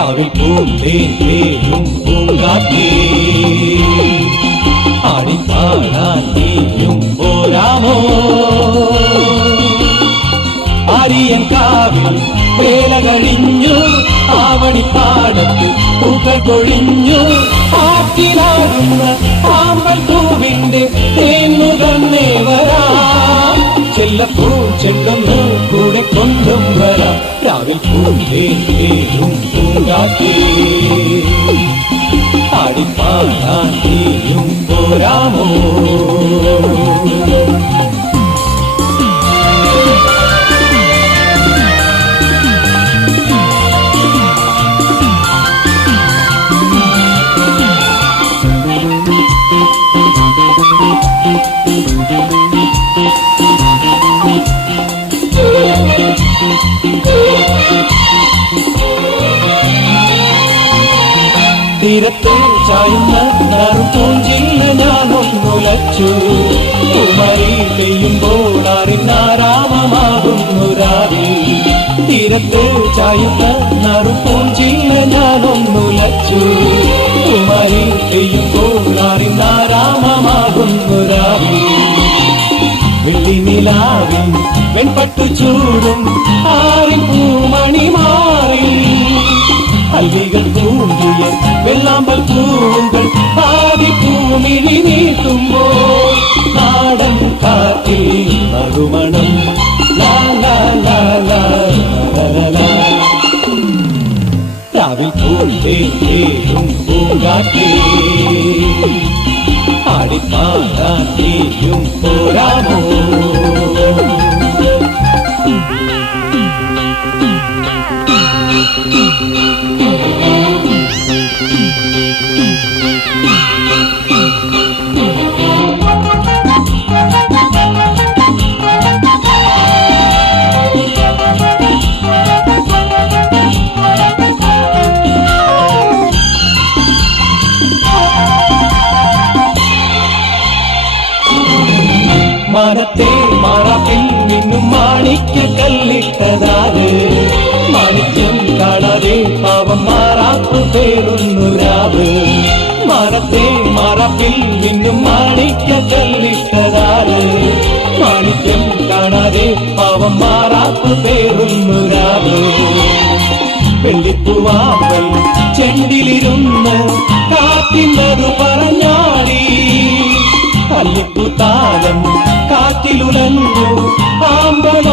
രാവിൽ പൂന്തേൻ പേരും പൂങ്കാറ്റേ ആടിപ്പാടാൻ നീയും പോരാമോ? ആരിയൻ കാവിൽ വേല കഴിഞ്ഞു ആവണിപ്പാടത്ത് പൂക്കൾ കൊഴിഞ്ഞു ആറ്റിലാടുന്ന ആമ്പൽ പൂവിന്റെ തേന്നുകന്നേ വരാം ചെല്ലപ്പൂ ചെണ്ടൊന്നു കൂടെ കൊണ്ടും വരാം. രാവിൽ പൂന്തേരും പൂങ്കാറ്റേ ആടിപ്പാടാൻ നീയും പോരാമോ തീരത്തെ ചായുന്ന നറുപൂഞ്ചില്ല ഞാനൊന്നുലച്ചു കുമരി പെയ്യുമ്പോൾ അറിഞ്ഞാരാമമാകുന്നു രാവിൽ തീരത്തിൽ ചായുന്ന നറുപൂഞ്ചില്ല ഞാനൊന്നുലച്ചു കുമരി പെയ്യുമ്പോൾ അറിഞ്ഞാരാമമാകുന്നു രാവിൽ വെള്ളി നിലാവിൽ വെൺപട്ടു ചൂടും ആരിൻ சாம்பல் பூங்கள் ஆவி பூமிலி நீட்டும்போ நாடம் காத்தில் மறுமணம். ராவில் பூண்டே ஏறும் பூங்காற்றே. ஆடிப்பாடா நீயும் போராமோ Thank you. മാണിക്ക കല്ലിട്ടതാണ് മാണിക്യം കാണാതെ പാവം മാറാപ്പു പേരുന്നു രാവ് മറത്തെ മറപ്പിൽ നിന്നും മാണിക്ക കല്ലിട്ടതാണ് മാണിക്യം കാണാതെ പാവം മാറാപ്പു പേരുന്നു രാവ് വെള്ളിപ്പൂവാമ്പൽ ചെണ്ടിലിരുന്ന് കാത്തിന്നത് പറഞ്ഞാടി. അല്ലിപ്പുതാലം ఆశీలులను ఆంబల